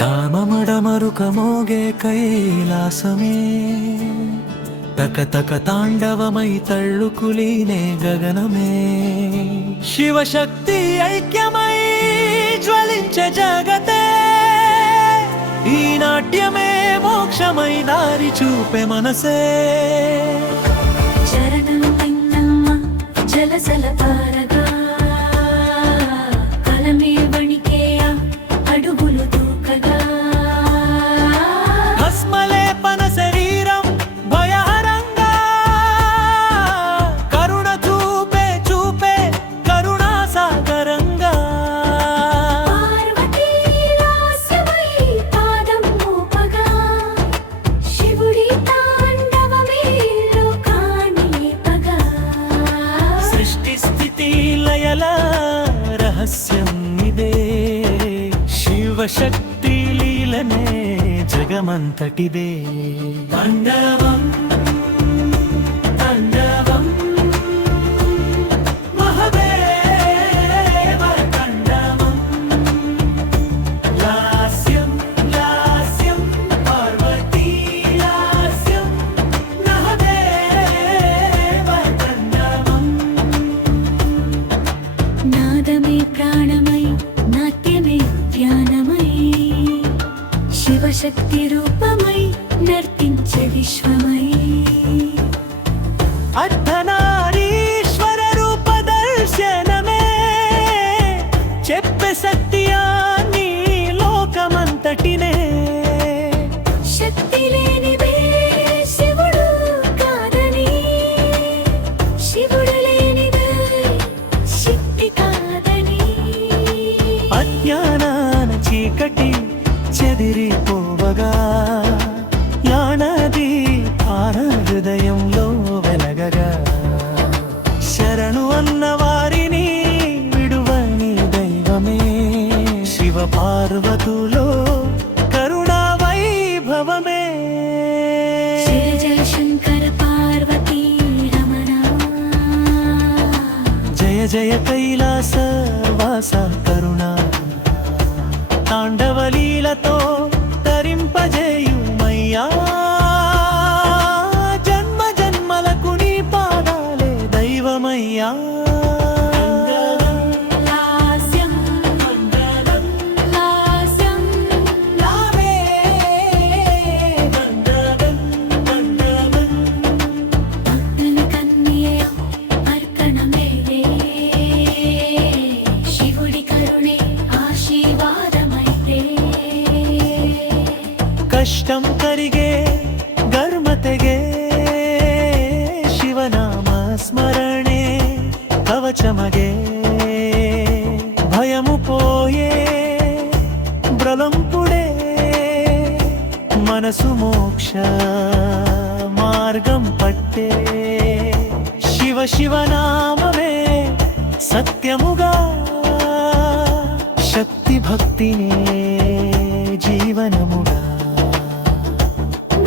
డామమడమరుక మోగే కైలాసమే తక తక తాండవమై తళ్ళుకులీనే గగనమే శివశక్తి ఐక్యమై జ్వలించే జగతే ఈ నాట్యమే మోక్షమై దారి చూపే మనసే చరణం పిన్నమ్మ జలజల తారగా కలమే వణికేయ అడుగులు దూకగా భస్మలేపన శరీరం భయహరంగా కరుణ చూపే చూపే కరుణా సాగరంగా పార్వతీ రాస్యమై పాదం మోపగా శివుడి తాండవమే లోకాన్ని పగా సృష్టి స్థితి లయల రహస్యం ఇదే శివశక్తి లీలనే జగమంతటిదే తాండవం తాండవం మహాదేవ తాండవం లాస్యం లాస్యం పార్వతీ లాస్యం మహాదేవ తాండవం నాదమే ప్రాణమై నాట్యమే ధ్యానమై శివశక్తి రూపమై నర్తించే విశ్వమై అర్ధనారీశ్వర రూప దర్శనమే చెప్పే సత్యాన్ని లోకమంతటినే శక్తి లేనిదే శివుడు కాదని శివుడు లేనిదే శక్తి కాదని అజ్ఞానాన చీకటి చెదిరిపోవగా జ్ఞానది ఆన హృదయంలో వెలగగా శరణు అన్న వారిని విడువని దైవమే శివ పార్వతులో కరుణా వైభవమే జయ జయ శంకర పార్వతీ రమణ జయ జయ కైలాస వాస కరుణ తాండవలీలతో తరింపజేయుమయ్యా జన్మ జన్మలకు నీ పాదాలే దైవమయ్యా లాస్యం లాస్యం లావే భక్తుల కన్నీయ అర్పణమేలే శివుడి కరుణే ఆశీర్వాదమైతే కష్టం కరిగే గర్మತೆಗೆ ಶಿವನಾಮ ಸ್ಮರಣೆ ಕವಚಮಗೆ ಭಯము పోయే బ్రలంపుడే మనసు మోక్ష మార్గం పట్టే శివ శివనామమే సత్యముగా శక్తి భక్తినే జీవనముగా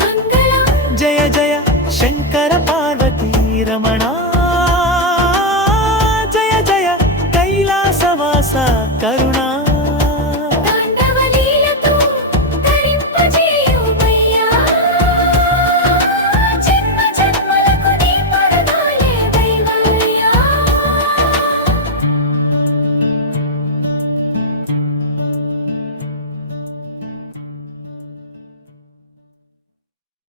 మంగళం జయ జయ శంకర పార్వతీ రమణ